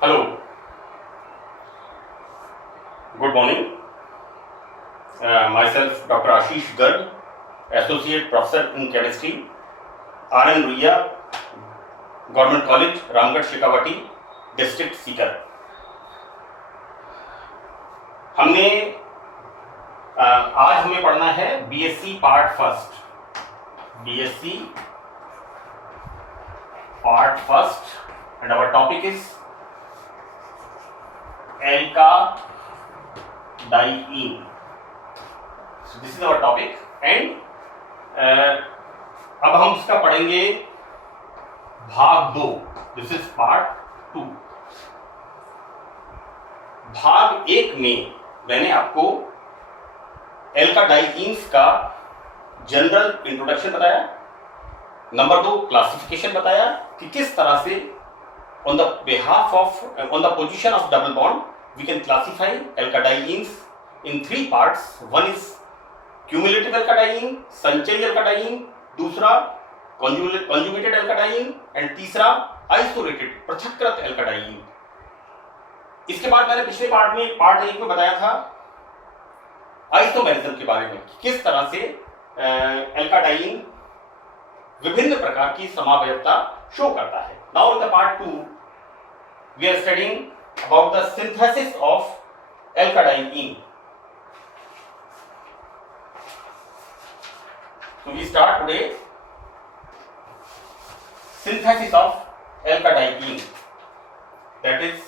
Hello, good morning. Myself, Dr. Ashish Garg, Associate Professor in Chemistry, RN Ruia, Government College, Ramgarh Shekhawati, District Sikar. हमने आज हमें पढ़ना है BSc part first, BSc part first, and our topic is alkadiene. So this is our topic and अब हम इसका पढ़ेंगे भाग 2। This is part 2। भाग 1 में मैंने आपको एल्काडाइईन्स का जनरल इंट्रोडक्शन बताया, नंबर 2 क्लासिफिकेशन बताया कि किस तरह से on the position of double bond we can classify alkadienes in 3 parts. One is cumulative alkadiene, संचयी alkadiene, दूसरा conjugated alkadiene and तीसरा isolated पृथक्कृत alkadiene। इसके बाद मैंने पिछले पार्ट 1 में बताया था आइसोमेरिज्म के बारे में, किस तरह से एल्काडाइन विभिन्न प्रकार की समावयवता शो करता है। Now in the part 2 we are studying about the synthesis of alkadiene. So we start today synthesis of alkadiene, that is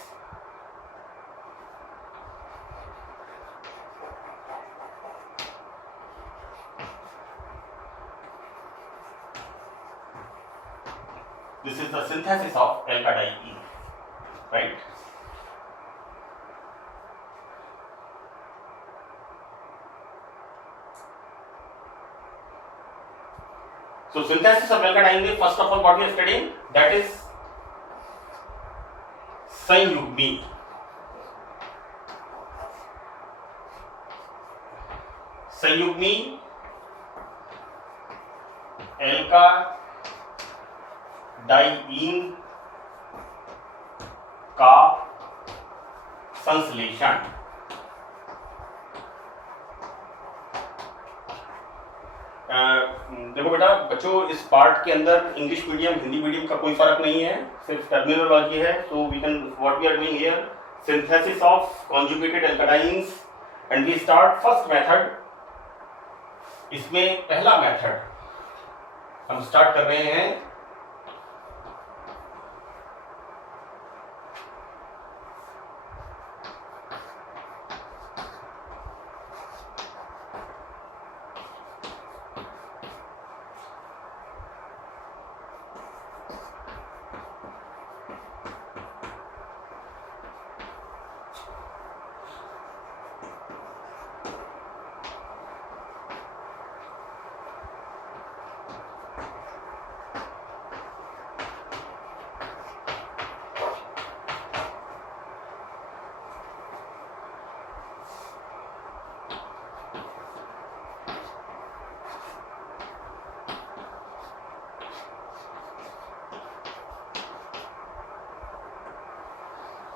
the synthesis of alkadiene, right? So synthesis of alkadiene, first of all what we are studying, that is संयुग्मी। संयुग्मी एल्काडाइईन का संश्लेषण। देखो बेटा बच्चों, इस पार्ट के अंदर इंग्लिश मीडियम हिंदी मीडियम का कोई फर्क नहीं है, सिर्फ टर्मिनोलॉजी है। तो we can what we are doing here, synthesis of conjugated alkadienes and we start first method. इसमें पहला मेथड हम स्टार्ट कर रहे हैं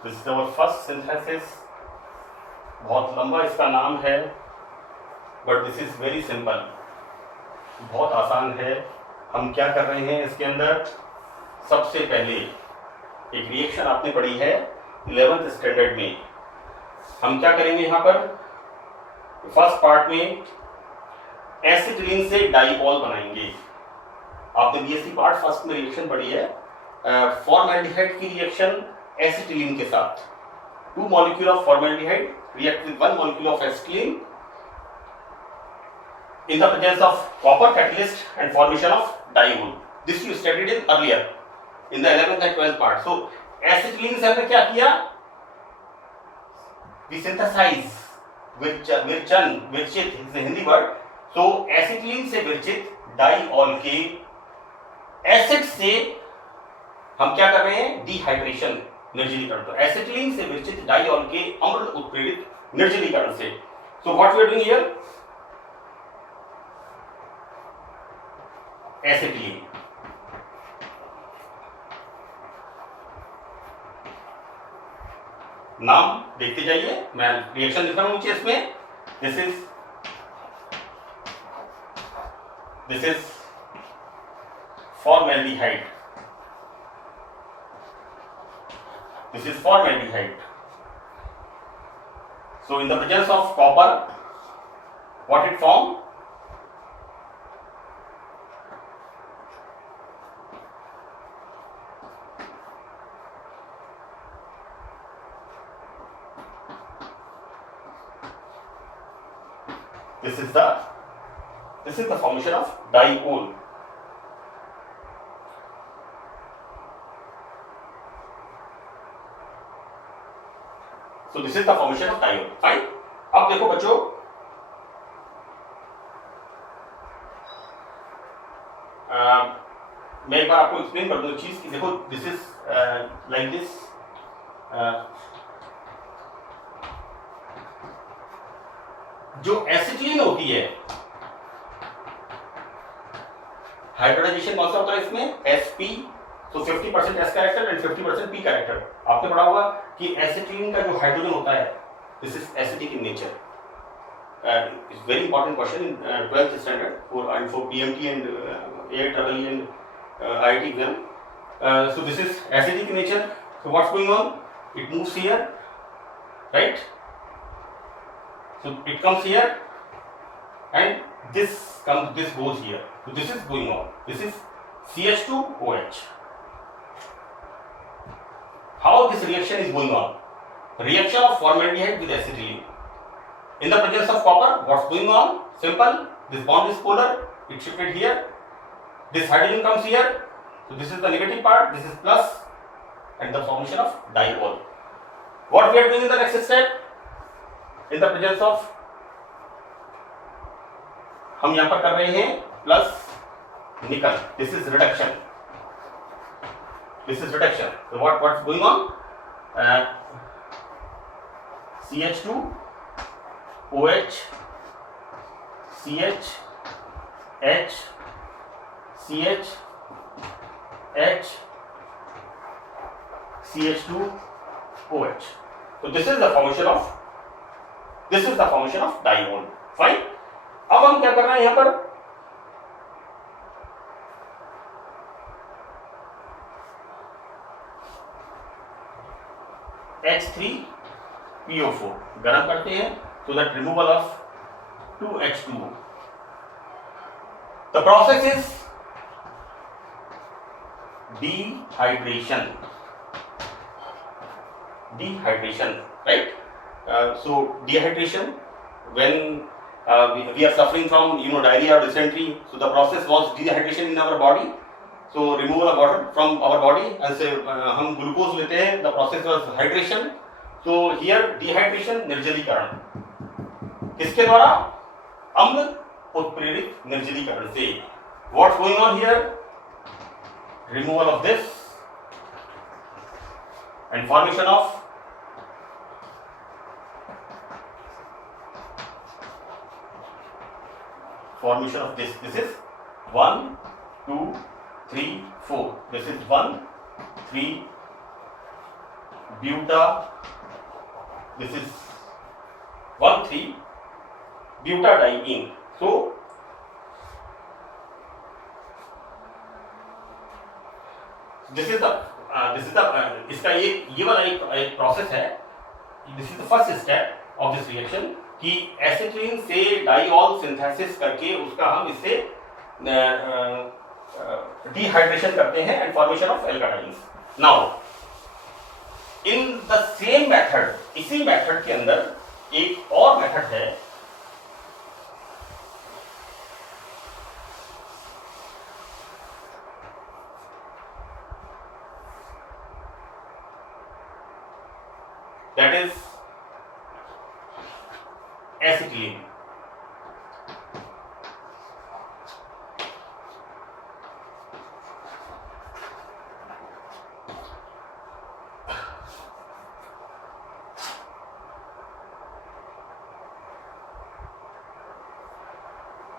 this is our first synthesis. बहुत लंबा इसका नाम है but this is very simple, बहुत आसान है। हम क्या कर रहे हैं इसके अंदर, सबसे पहले एक रिएक्शन आपने पढ़ी है 11th स्टैंडर्ड में। हम क्या करेंगे यहाँ पर, फर्स्ट पार्ट में एसिटिलीन से डाइपॉल बनाएंगे। आपने बीएससी पार्ट फर्स्ट में रिएक्शन पढ़ी है, फॉर्मेल्डिहाइड की रिएक्शन एसिटिलीन के साथ। 2 molecule of formaldehyde react with 1 molecule of acetylene in the presence of copper catalyst and formation of diol. This you studied in earlier in the 11th and 12th part. So acetylene से हमने क्या किया, we synthesize विरचित is a Hindi word. So acetylene से विरचित डाइऑल के एसिड से हम क्या कर रहे हैं, डिहाइड्रेशन, निर्जलीकरण। तो एसिटिलीन से विरचित डाइऑल के अम्ल उत्प्रेरित निर्जलीकरण से। So what we are doing here, acetylene नाम देखते जाइए, मैं रिएक्शन लिख रहा हूं नीचे इसमें. This is formaldehyde. This is formaldehyde. So in the presence of copper, what it form? This is the formation of diol. So this is the formation of diol. Fine. अब देखो बच्चों, मैं एक बार आपको एक्सप्लेन कर दूं एक चीज कि देखो दिस इज लाइक दिस. जो एसिटिलीन होती है, हाइब्रिडाइजेशन कौन सा होता है इसमें? sp. तो 50% s character and 50% p character. आपने पढ़ा होगा कि एसिटिलीन का जो हाइड्रोजन होता है, this is acidic in nature. It's very important question in 12th standard for PMT and AIEEE and IIT exam. So this is acidic in nature. So what's going on? It moves here, right? So it comes here and this goes here. So this is going on. This is CH2OH. How this reaction is going on? Reaction of formaldehyde with acetylene. In the presence of copper, what's going on? Simple. This bond is polar. It shifted here. This hydrogen comes here. So this is the negative part. This is plus, and the formation of diol. What we are doing in the next step? In the presence of, हम यहाँ पर कर रहे हैं प्लस निकल. This is reduction. This is reduction. So what's going on? CH2 OH CH H CH H CH2 OH. So this is the formation of diol. Fine. अब हम क्या कर रहे हैं यहां पर? H3PO4 गर्म करते हैं so that removal of 2H2O. The process is dehydration, right? So dehydration, when we are suffering from diarrhea or dysentery, so the process was dehydration in our body. So removal of water from our body, and say हम ग्लूकोज लेते हैं. The process was hydration. So here dehydration, निर्जलीकरण. किसके द्वारा? अम्ल उत्प्रेरित निर्जलीकरण से. What's going on here? Removal of this and formation of this. This is 1, 2, 3, 4. This is 1, 3 buta. This is 1, 3 butadiene. So this is the इसका ये वाला एक प्रोसेस है. This is the first step of this reaction कि acetylene से diol synthesis करके उसका हम इससे डिहाइड्रेशन करते हैं and formation of alkadienes. Now in the same method, इसी मेथड के अंदर एक और मेथड है. That is acetylene.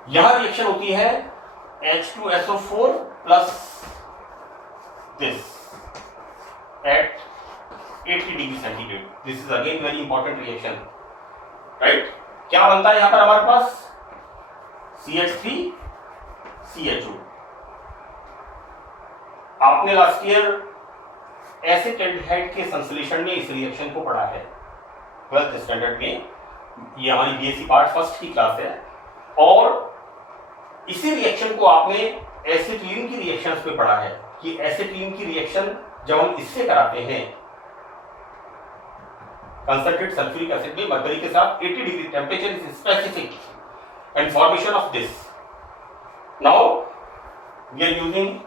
यहां रिएक्शन होती है H2SO4 plus this at 80 degree centigrade. This is again very important reaction, right. क्या बनता है यहां पर हमारे पास? CH3 CHO। आपने लास्ट ईयर एसिटाल्डिहाइड के संश्लेषण में इस रिएक्शन को पढ़ा है 12th स्टैंडर्ड में। ये हमारी बीएससी पार्ट फर्स्ट की क्लास है, और इसी रिएक्शन को आपने एसिटिलीन की रिएक्शंस पे पढ़ा है कि एसिटिलीन की रिएक्शन जब हम इससे कराते हैं कंसंट्रेट सल्फ्यूरिक एसिड में मरकरी के साथ 80 degree temperature is specific and formation of this. Now we are using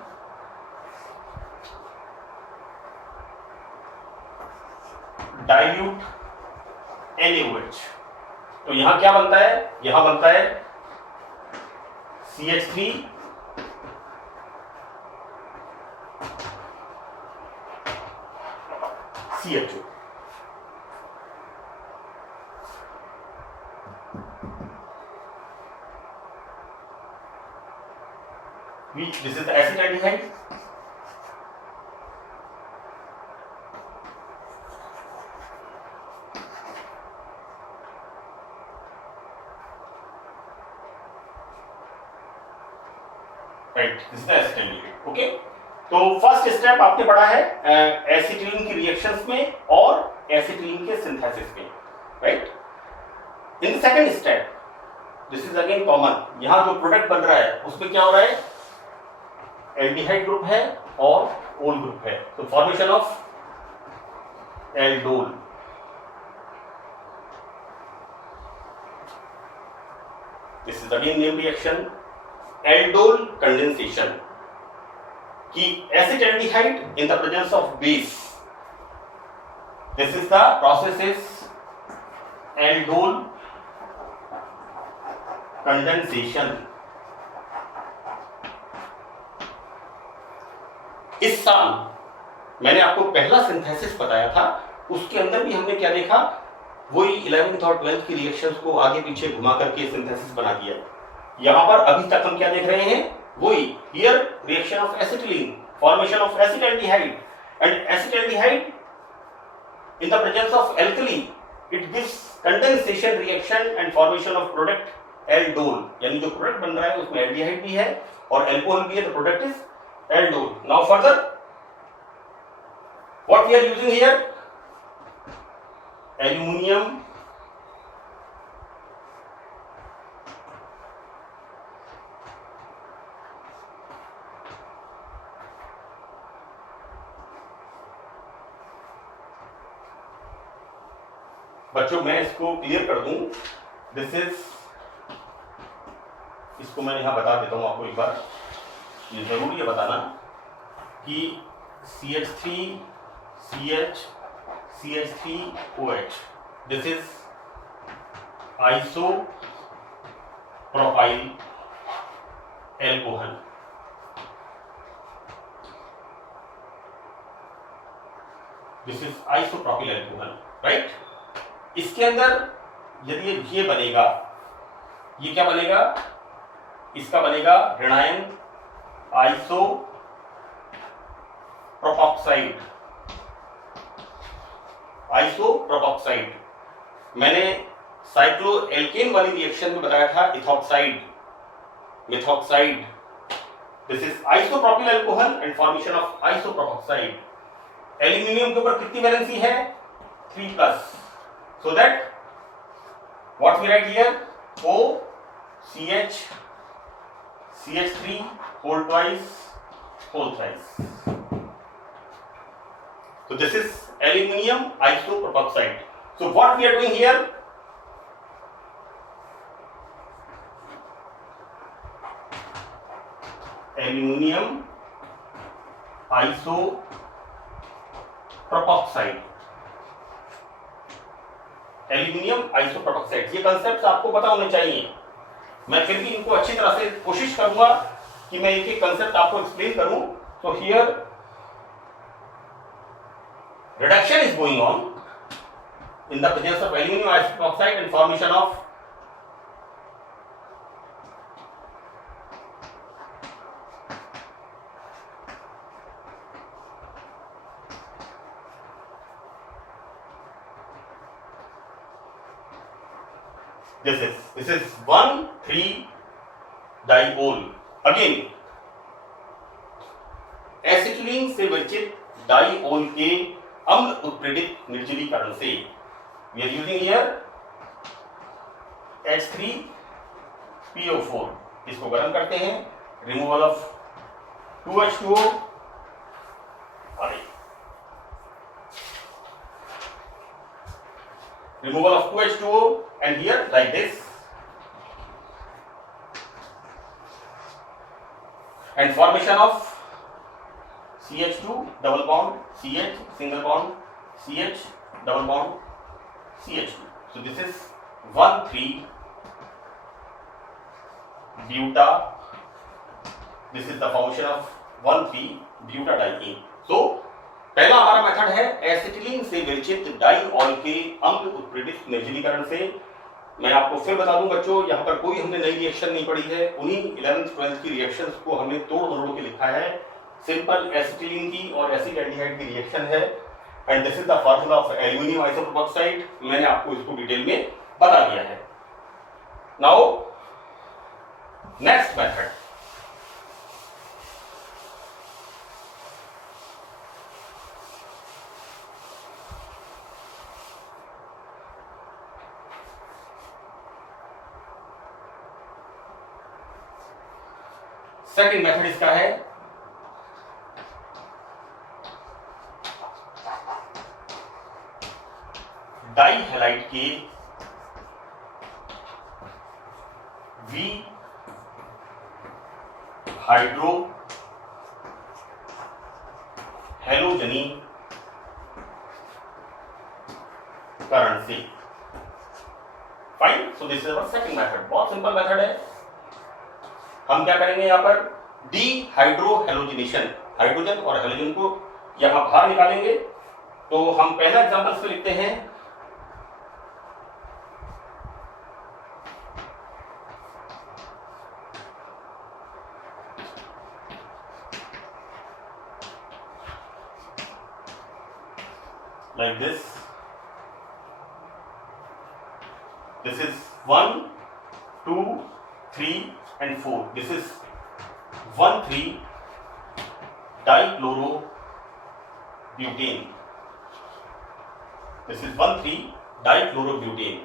dilute NaOH। तो यहां क्या बनता है? यहां बनता है CH3 CHO। This is the acetaldehyde. Right, this is the acetaldehyde. Okay. तो फर्स्ट स्टेप आपने पढ़ा है एसिटिलीन की रिएक्शंस में और एसिटिलीन के सिंथेसिस में, right. In the second step, this is again common. यहां जो प्रोडक्ट बन रहा है उसमें क्या हो रहा है? एल्डिहाइड ग्रुप है और ओल ग्रुप है, तो formation of aldol. This is again name reaction aldol condensation की acetaldehyde in the presence of base. This is the process is aldol condensation. इस साल मैंने आपको पहला सिंथेसिस बताया था, उसके अंदर भी हमने क्या देखा? वही 11th और 12th की रिएक्शंस को आगे पीछे घुमा करके सिंथेसिस बना दिया। यहां पर अभी तक हम क्या देख रहे हैं? वही here reaction of acetylene, formation of acetaldehyde, and acetaldehyde in the presence of alkali it gives condensation reaction and formation of product aldol. यानी जो प्रोडक्ट बन रहा है उसमें एल्डिहाइड भी है और एल्कोहल भी है, तो product is aldol. Now further what we are using here? Aluminium बच्चों मैं इसको क्लियर कर दूं, दिस इज, इसको मैं यहां बता देता हूं आपको एक बार। ये जरूरी है बताना कि CH3 CH CH3OH, this is isopropyl alcohol. This is isopropyl alcohol, right. इसके अंदर यदि ये बनेगा, ये क्या बनेगा? इसका बनेगा ऋणायन आइसोप्रोपॉक्साइड। आइसोप्रोपॉक्साइड मैंने साइक्लोएल्केन वाली रिएक्शन में बताया था ethoxide, methoxide. This is isopropyl alcohol and formation of isopropoxide. Aluminium के ऊपर कितनी वैलेंसी है? 3+, so that what we write here? OCH CH3 whole twice whole thrice. So this is aluminium isopropoxide. So what we are doing here? Aluminium isopropoxide. Aluminium isopropoxide, ये concept आपको पता होने चाहिए। मैं फिर भी इनको अच्छी तरह से कोशिश करूंगा कि मैं एक एक कंसेप्ट आपको एक्सप्लेन करूं। तो here reduction is going on in the presence of aluminium isopropoxide and formation of This is 1,3-diol. Again acetylene से विरचित डाइओल के अम्ल उत्प्रेरित निर्जलीकरण से we are using here H3PO4. इसको गर्म करते हैं, removal of 2H2O, removal of 2H2O, and here like this, and formation of CH2 double bond CH single bond CH double bond CH2. So this is 1,3-buta. This is the formation of 1,3-butadiene. So पहला हमारा मेथड है एसिटिलीन से विरचित डाइऑल के अम्ल उत्प्रेरित निर्जलीकरण से। मैं आपको फिर बता दूं बच्चों, यहाँ पर कोई हमने नई रिएक्शन नहीं पढ़ी है, उन्हीं 11th 12th की रिएक्शंस को हमने तोड़ मरोड़ के लिखा है। सिंपल एसिटिलीन की और एसिड एल्डिहाइड की रिएक्शन है, and this is the formula of aluminium isopropoxide. मैंने आपको इसको डिटेल में बता दिया है। Now next method, second method इसका है डाइहैलाइड के वी हाइड्रो हैलोजनीकरण से। Fine, so this is our second method. बहुत सिंपल मेथड है। हम क्या करेंगे, यहाँ पर डीहाइड्रोहेलोजिनेशन, हाइड्रोजन और हेलोजन को यहाँ बाहर निकालेंगे। तो हम पहला एग्जांपल पे लिखते हैं like this. This is 1, 2, 3 and 4. This is 1,3-dichlorobutane. This is 1,3-dichlorobutane.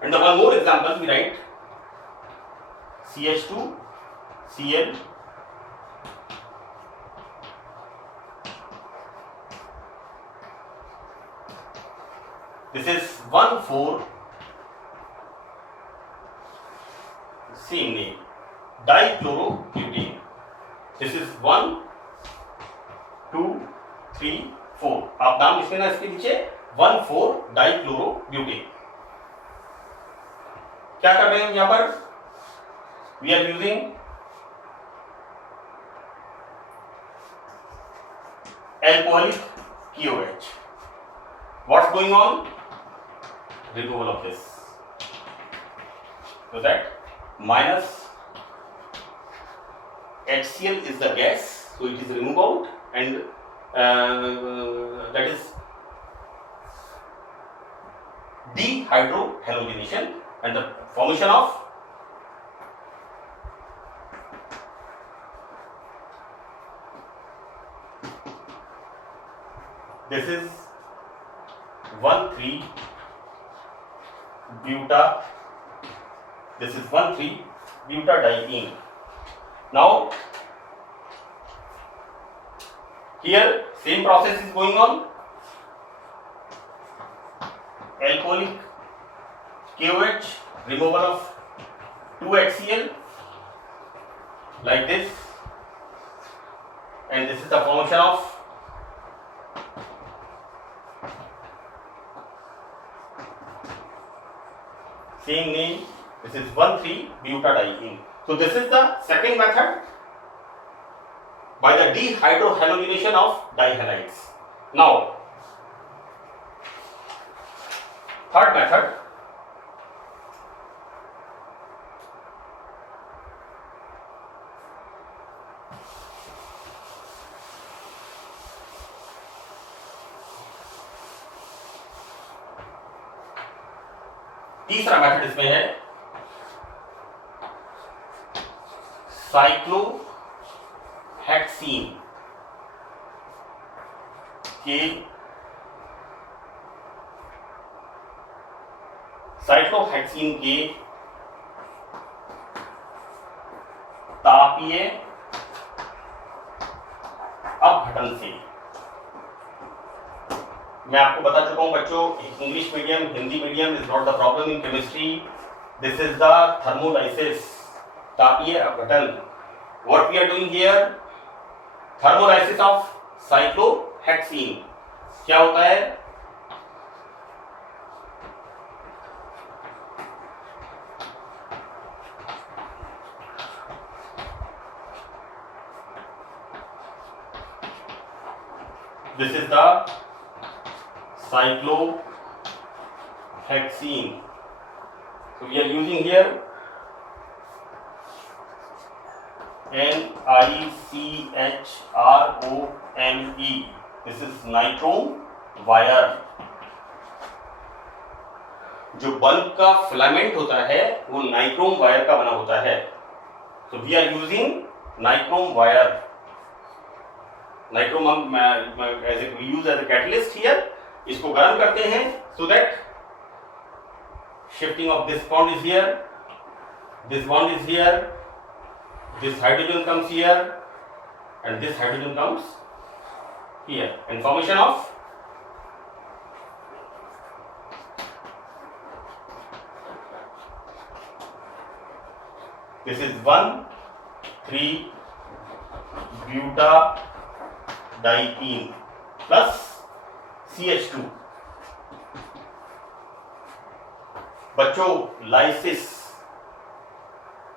And the one more example we write CH2Cl. This is 1,4, same name, dichlorobutane. This is 1, 2, 3, 4. आप नाम लिख लेना इसके नीचे, 1,4-dichlorobutane. क्या कर रहे हैं यहां पर? We are using alcoholic KOH. What's going on? Removal of this. So that minus HCl is the gas, so it is removed out, and that is dehydrohalogenation, and the formation of this is 1,3-buta. This is 1,3-butadiene. Now here same process is going on. Alcoholic KOH, removal of 2HCl like this, and this is the formation of same name. This is 1,3-butadiene. So this is the second method by the dehydrohalogenation of dihalides. Now third method, तीसरा मेथड इसमें है साइक्लोहेक्सीन के तापीय अपघटन से, मैं आपको बता चुका हूं बच्चों, English medium Hindi medium is not the problem in chemistry, this is the thermolysis, तापीय अपघटन। What we are doing here, thermolysis of cyclohexene. क्या होता है, this is the cyclohexene. So we are using here NiCHROME. This is nitrome wire. जो बल्ब का फिलामेंट होता है वो नाइट्रोम वायर का बना होता है। So we are using nitrome wire. Nichrome हम use as a catalyst here, इसको गर्म करते हैं so that shifting of this bond is here, this bond is here, this hydrogen comes here and this hydrogen comes here and formation of this is 1,3-ब्यूटाडाइईन plus CH2। बच्चों लाइसिस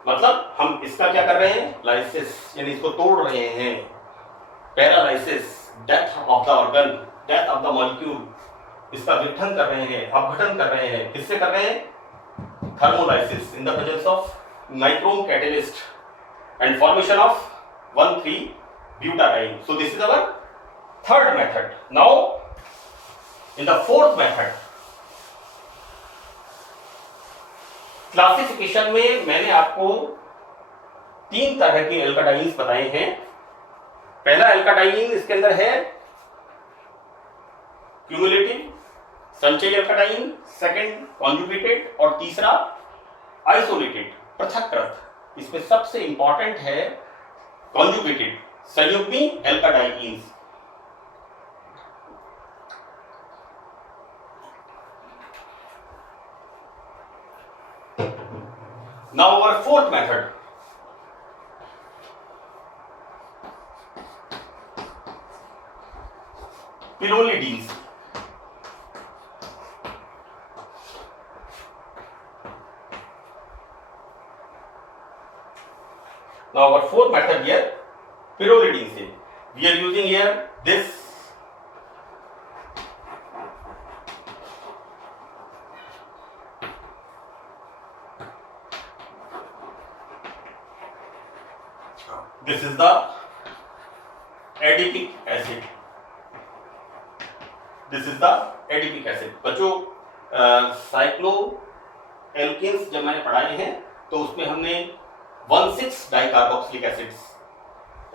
मतलब हम इसका क्या कर रहे हैं, लाइसिस यानी इसको तोड़ रहे हैं। Paralysis death of the organ, death of the molecule, इसका विघटन कर रहे हैं, अपघटन कर रहे हैं। किससे कर रहे हैं, thermolysis in the presence of nichrome catalyst and formation of 1,3-butadiene. So this is our third method. Now in the fourth method, classification में मैंने आपको 3 तरह के एल्काडाइन्स बताए हैं। पहला एल्काडाइन इसके अंदर है क्यूमुलेटिव संचयी एल्काडाइन, सेकंड कॉन्जुगेटेड और तीसरा आइसोलेटेड पृथककृत। इसमें सबसे इंपॉर्टेंट है कॉन्जुगेटेड संयुग्मी alkadienes. Now our fourth method, pyrrolidines. Now our fourth method here, pyrrolidines है। We are using here this this is the adipic acid, this is the adipic acid। बच्चों cyclo alkanes जब मैंने पढ़ाए हैं तो उसमें हमने 1,6-डाइकार्बोक्सिलिक एसिड्स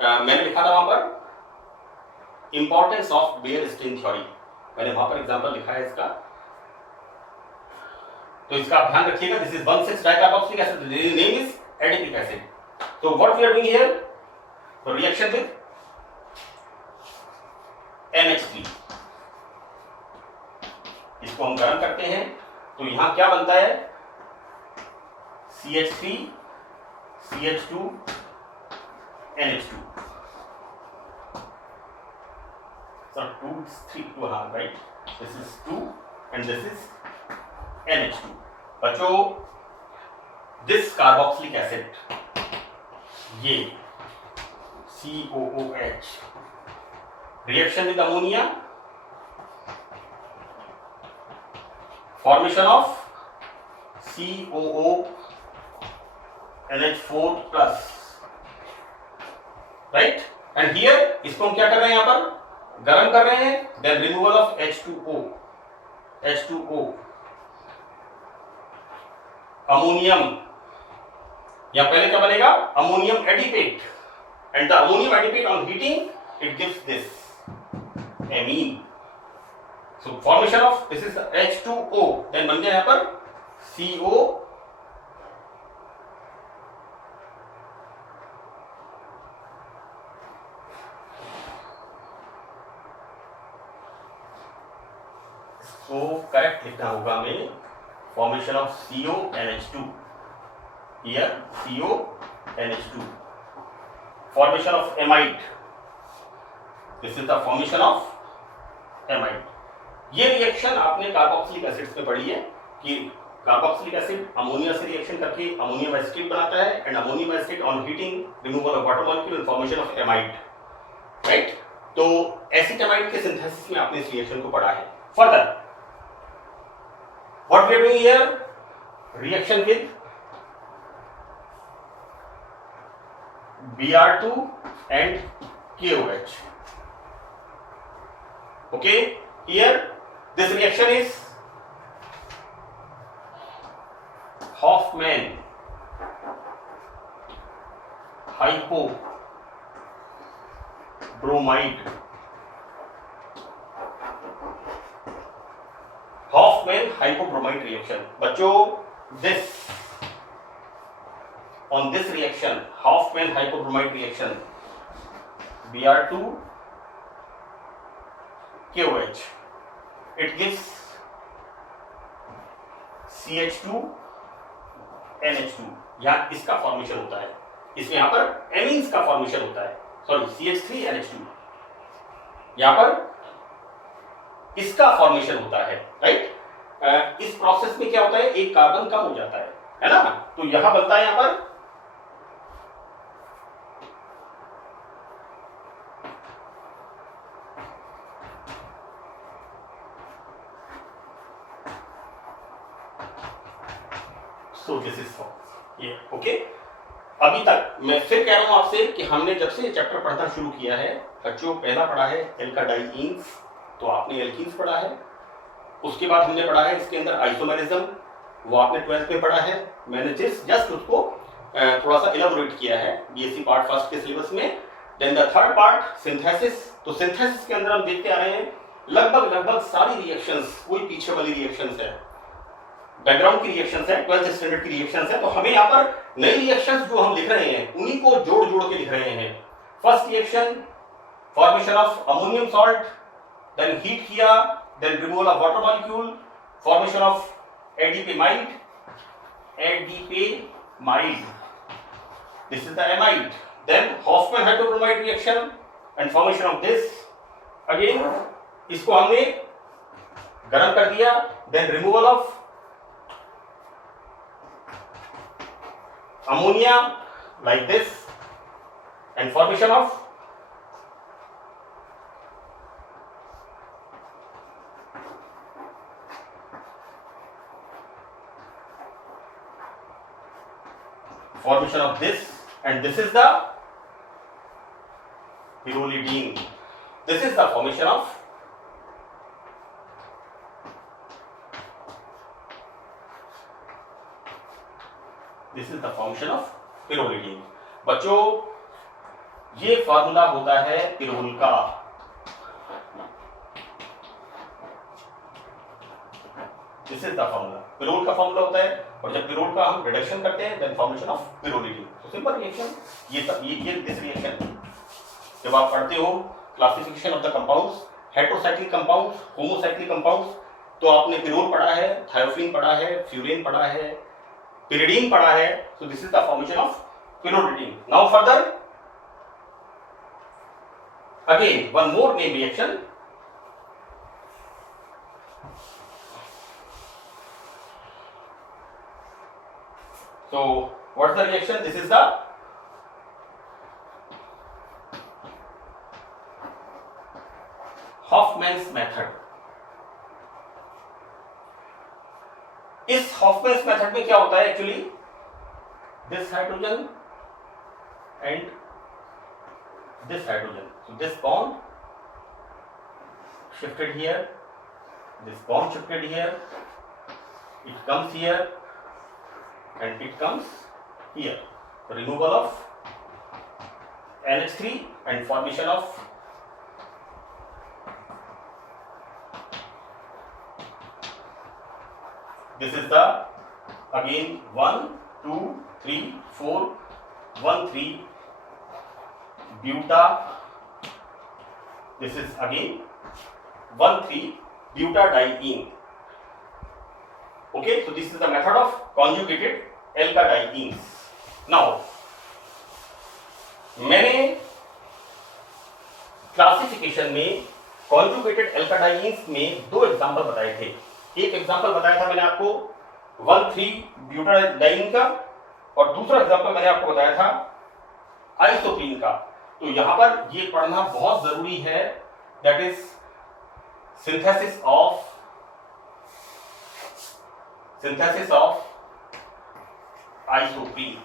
मैंने लिखा था वहां पर importance of Baeyer strain theory, मैंने वहां पर एग्जांपल लिखा है इसका, तो इसका आप ध्यान रखिएगा। दिस इज 1,6-डाइकार्बोक्सिलिक acid, name is adipic acid. So what we are doing here, so reaction with NH3, इसको हम गर्म करते हैं तो यहां क्या बनता है, CH3 CH2 NH2, so 2 3 2 हाँ right, this is 2 and this is NH2। बच्चों this carboxylic acid, ये COOH reaction with ammonia, formation of COONH4 plus, right? And here इसको हम क्या कर रहे हैं, यहाँ पर गर्म कर रहे हैं, then removal of H2O, ammonium, या पहले क्या बनेगा, ammonium adipate, and the ammonium adipate on heating it gives this amine. So formation of this is H2O, then बन गया यहां पर CO. तो करेक्ट लिखना होगा हमें formation of CONH2, here CONH2, formation of amide, this is the formation of amide. ये रिएक्शन आपने कार्बोक्सिलिक एसिड्स में पढ़ी है कि कार्बोक्सिलिक एसिड अमोनिया से रिएक्शन करके अमोनियम एसिड बनाता है, and ammonium acid on heating removal of water molecule and formation of amide, right. तो एसिटामाइड के सिंथेसिस में आपने इस रिएक्शन को पढ़ा है. Further what we are doing here, reaction with Br2 and KOH. Okay, here this reaction is Hoffman hypobromide, Hoffman hypobromide reaction. बच्चों this on this reaction, Hoffman hypobromide reaction, Br2 KOH, it gives CH2 NH2. यहाँ इसका फॉर्मेशन होता है, इसमें यहाँ पर एमीन्स का फॉर्मेशन होता है, सॉरी CH3 NH2, यहाँ पर इसका फॉर्मेशन होता है, राइट. इस प्रोसेस में क्या होता है, एक कार्बन कम हो जाता है ना, तो यहां बनता है यहां पर सो दिस इज ये. ओके, अभी तक मैं फिर कह रहा हूं आपसे कि हमने जब से चैप्टर पढ़ना शुरू किया है बच्चों, पहला पढ़ा है एल्काडाइईन्स, तो आपने एल्कीन्स पढ़ा है. उसके बाद हमने पढ़ा है इसके अंदर आइसोमेरिज्म, वो आपने 12th में पढ़ा है. मैंने जस्ट उसको थोड़ा सा इलाबोरेट किया है बीएससी पार्ट फर्स्ट के सिलेबस में. Then the third part synthesis. तो सिंथेसिस के अंदर हम देखते आ रहे हैं लगभग सारी रिएक्शंस, कोई पीछे वाली रिएक्शंस है, बैकग्राउंड की रिएक्शंस है, 12th स्टैंडर्ड की रिएक्शंस है. तो हमें यहाँ पर नई रिएक्शंस जो हम लिख रहे हैं उन्हीं को जोड़ के लिख रहे हैं. First reaction formation of ammonium salt, then heat किया, then removal of water molecule, formation of adipamide, this is the amide. Then Hoffman hypobromide reaction and formation of this. Again इसको हमने गर्म कर दिया, then removal of ammonia like this and formation of this, and this is the pyrrolidine. This is the formation of pyrrolidine. बच्चों ये फार्मूला होता है पिरोल का. This is the formula. Pyrrole का फार्मूला होता है, और जब पिरोल का हम रिडक्शन करते हैं देन फॉर्मेशन ऑफ पिरोलिडीन. तो सिंपल रिएक्शन ये दिस रिएक्शन जब आप पढ़ते हो classification of the compounds, heterocyclic compounds, homocyclic compounds, तो आपने पिरोल पढ़ा है, थायोफिन पढ़ा है, फ्यूरेन पढ़ा है, पिरिडीन पढ़ा है. So this is the formation of pyrrolidine. Now further again one more name reaction. So what's the reaction? This is the Hoffman's method. इस Hoffman's method में क्या होता है actually, this hydrogen and this hydrogen, so this bond shifted here, this bond shifted here, it comes here and it comes here. removal of NH3 and formation of this is the again 1 2 3 4 1 3 buta, this is again 1 3 butadiene. Okay, so this is the method of conjugated alkadienes. Now मैंने क्लासिफिकेशन में conjugated alkadienes में दो एग्जांपल बताए थे. एक एग्जांपल बताया था मैंने आपको 1,3-ब्यूटाडाइन का और दूसरा एग्जांपल मैंने आपको बताया था आइसोप्रीन का. तो यहां पर ये पढ़ना बहुत जरूरी है, that is synthesis of isoprene,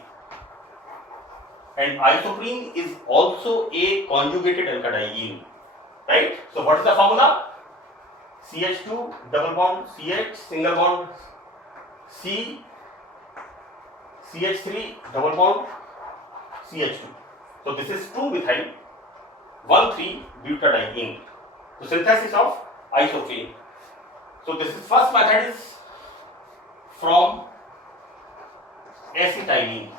and isoprene is also a conjugated alkadiene, right? So what is the formula? CH2 double bond CH single bond C, CH3 double bond CH2. So this is 2-methyl 1,3-butadiene. So synthesis of isoprene. So this is first method is from acetylene.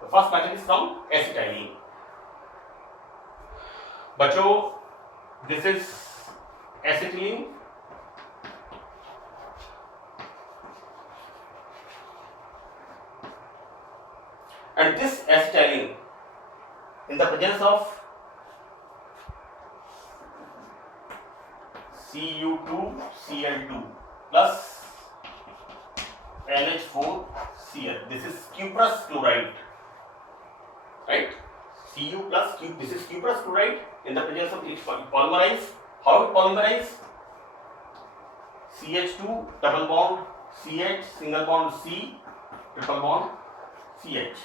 The first method is from acetylene. बच्चों, this is acetylene. And this acetylene, in the presence of Cu2Cl2 plus NH4Cl, this is cuprous chloride, right? Cu plus Q, this is cuprous chloride. In the presence of it polymerize. How it polymerize? CH2 double bond CH single bond C triple bond CH,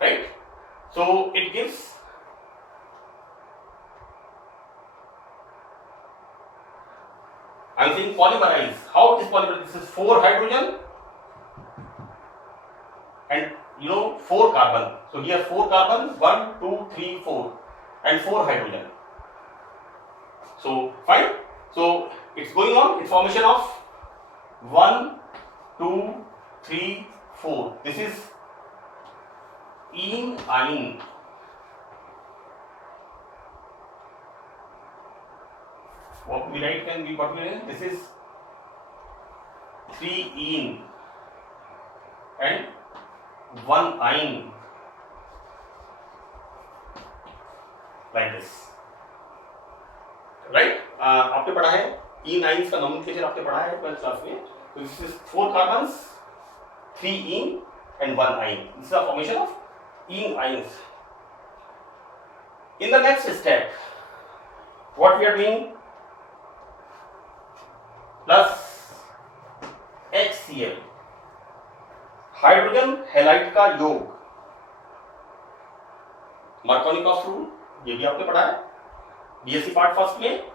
right? So it gives I'm saying polymerize. How it is polymerized? This is 4 hydrogen and 4 carbon. So here 4 carbon, 1, 2, 3, 4 and 4 hydrogen. So fine. So it's going on in formation of 1, 2, 3, 4. This is ene. What we write can be what we write. This is 3-ene and 1-ine, like this, right? आपने पढ़ा है इन आइंस का नोमेनक्लेचर आपने पढ़ा है 12th class में. So this is 4 carbons, 3-ene and 1-ine. This is the formation of ene ions. In the next step, what we are doing? Plus HCl, hydrogen halide का योग, मार्कोनिकॉफ रूल, ये भी आपने पढ़ा है बीएससी पार्ट फर्स्ट में.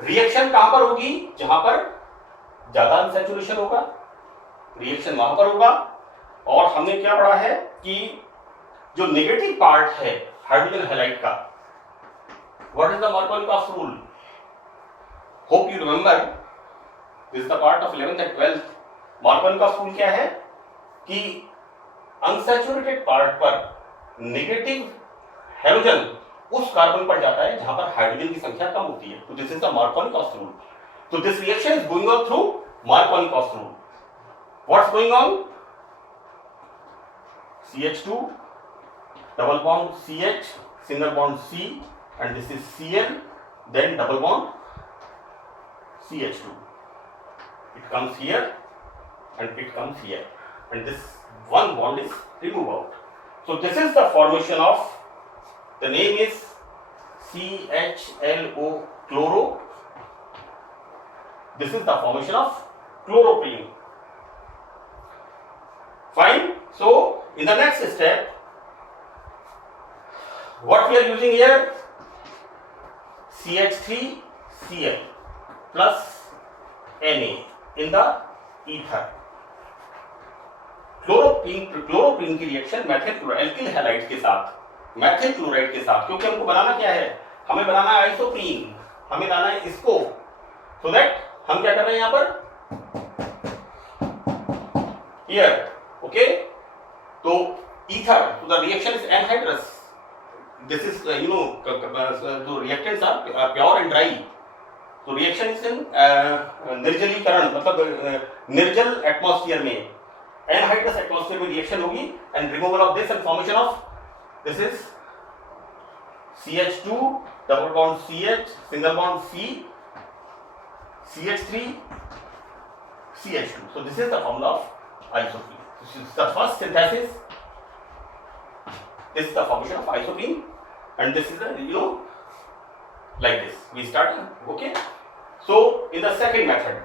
रिएक्शन कहां पर होगी? जहां पर ज्यादा अनसैचुरेशन होगा, रिएक्शन वहां पर होगा. और हमने क्या पढ़ा है कि जो नेगेटिव पार्ट है हाइड्रोजन हैलाइड का, what is the Markovnikov rule? Hope you remember, this is the part of 11th and 12th. Markovnikov rule क्या है कि अनसैचुरेटेड पार्ट पर नेगेटिव हाइड्रोजन उस कार्बन पर जाता है जहां पर हाइड्रोजन की संख्या कम होती है. तो this is the Markovnikov rule. तो this reaction is going on through Markovnikov rule. What's going on? CH2 double bond CH single bond C and this is Cl, then double bond CH2. It comes here and it comes here, and this one bond is removed out. So this is the formation of, the name is CHLO chloro. This is the formation of chloroprene. Fine. So in the next step, what we are using here? CH3Cl plus Na. In the ether. Chloroprene की reaction methyl chloride alkyl halide के साथ, methyl chloride के साथ, क्योंकि हमको बनाना क्या है, हमें बनाना है आइसोप्रीन, हमें बनाना है इसको, सो दैट हम क्या कर रहे हैं यहां पर हियर, ओके। तो ईथर, तो the reaction is anhydrous, this is you know the reactants are pure and dry, तो रिएक्शन इज इन निर्जलीकरण, मतलब निर्जल एटमॉस्फेयर में, एनहाइड्रस एटमॉस्फेयर में रिएक्शन होगी and removal of this and formation of this is CH2 double bond CH single bond C CH3 CH2, so this is the formula of isoprene. This is the first synthesis, this is the formation of isoprene, and this is the, you know, like this we start, okay. So in the second method,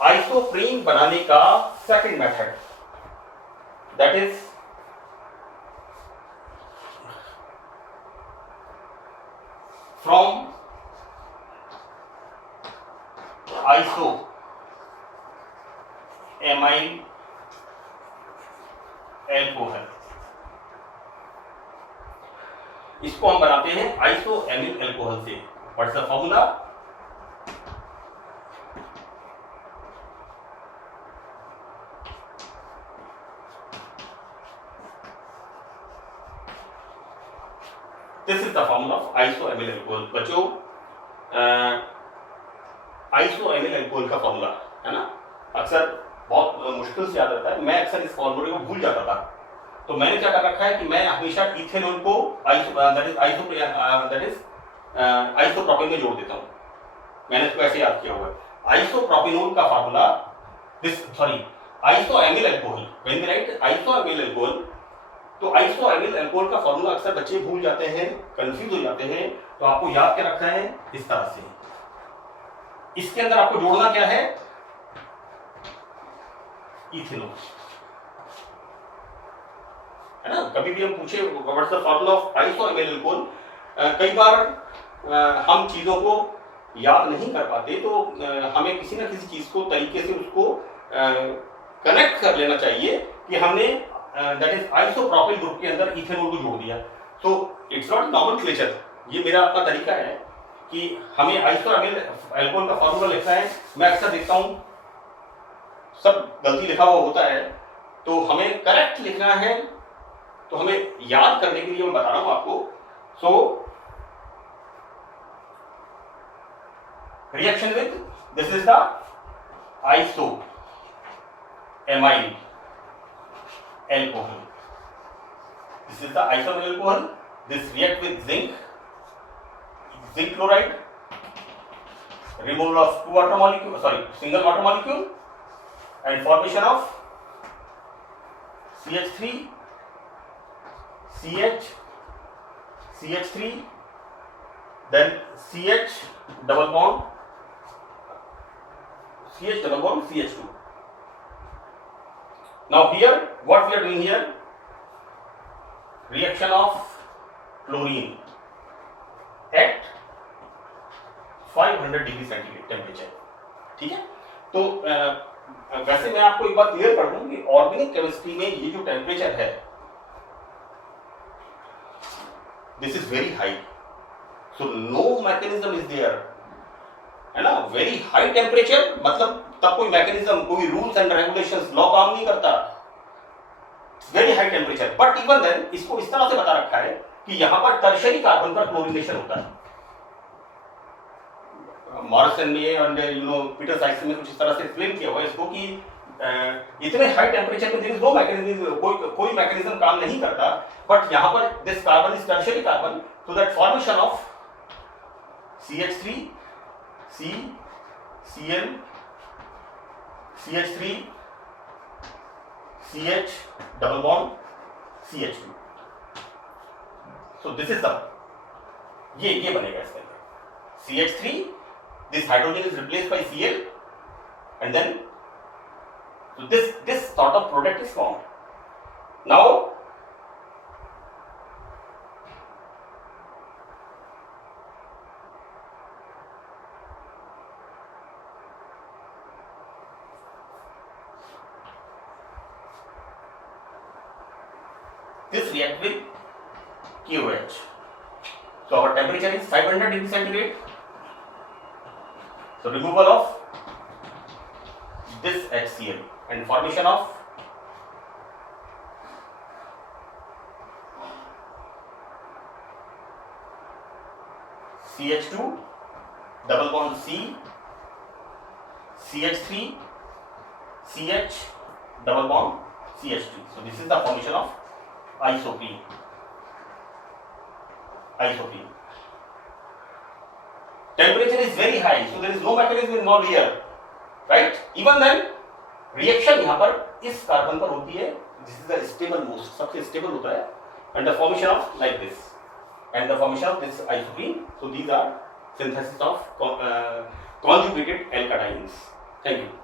isoprene बनाने का second method, that is from iso amyl alcohol, इसको हम बनाते हैं iso amyl alcohol से। What's the formula, this is the formula of isoamyl alcohol. बच्चों isoamyl alcohol का फॉर्मूला है ना, अक्सर बहुत मुश्किल से याद रहता है, मैं अक्सर इस फॉर्मूले को भूल जाता था, तो मैंने क्या कर रखा है कि मैं हमेशा इथेनॉल को आइसोप्रोपेन में जोड़ देता हूँ, मैंने इसको ऐसे याद किया हुआ है। आइसोप्रोपेनॉल का फॉर्मूला, this sorry isoamyl alcohol, when we write isoamyl alcohol, तो आइसोएमिल अल्कोहल का फॉर्मूला अक्सर बच्चे भूल जाते हैं, कंफ्यूज हो जाते हैं, तो आपको याद क्या रखना है इस तरह से। इसके अंदर आपको जोड़ना क्या है, इथेनॉल, है ना। कभी भी हम पूछे what's the formula of isoamyl alcohol, कई बार हम चीजों को याद नहीं कर पाते, तो हमें किसी ना किसी चीज को तरीके से उसको कनेक्ट कर लेना चाहिए कि हमने दैट इज आइसोप्रोपिल ग्रुप के अंदर इथेनॉल को जोड़ दिया। तो इट्स नॉट नॉमेनक्लेचर, ये मेरा अपना तरीका है कि हमें आइसोएमिल अल्कोहल का फॉर्मूला लिखना है। मैं अक्सर देखता हूँ सब गलती लिखा हुआ होता है, तो हमें करेक्ट लिखना है, तो हमें याद करने के लिए मैं बता रहा हूँ आपको। So reaction with this is the iso amyl alcohol, this is the isoamyl alcohol, this react with zinc chloride, removal of single water molecule and formation of CH3 CH CH3 then CH double bond CH2. Now here what we are doing here, reaction of chlorine at 500 degree centigrade temperature, ठीक है। तो वैसे मैं आपको एक बात क्लियर कर दूं कि ऑर्गेनिक केमिस्ट्री में ये जो टेम्परेचर है, this is very high, so no mechanism is there, है ना। वेरी हाई टेम्परेचर मतलब तब कोई मैकेनिज्म, कोई रूल्स एंड रेगुलेशंस, लॉ काम नहीं करता, very high temperature. But even then इसको इस तरह से बता रखा है कि यहां पर टर्शियरी कार्बन का क्लोरीनेशन होता है। मॉरिसन ने और पीटर साइक्स ने कुछ इस तरह से एक्सप्लेन किया हुआ है इसको कि इतने हाई टेम्परेचर पे देयर इज नो मैकेनिज्म, कोई मैकेनिज्म काम नहीं करता, बट यहां पर this carbon is tertiary carbon, so that formation of CH3 C Cl CH3 CH double bond CH2, so this is the ये बनेगा इसके अंदर CH3, this hydrogen is replaced by Cl and then so this sort of product is formed. Now this react with KOH. So our temperature is 500 degree centigrade. So removal of this HCl and formation of CH2 double bond C, CH3, CH double bond CH3. So this is the formation of isoprene. Temperature is very high, so there is no mechanism involved here, right? Even then reaction यहाँ पर इस कार्बन पर होती है, this is the stable most, सबसे stable होता है, and the formation of like this, and the formation of this isoprene. So these are synthesis of conjugated alkynes. Thank you.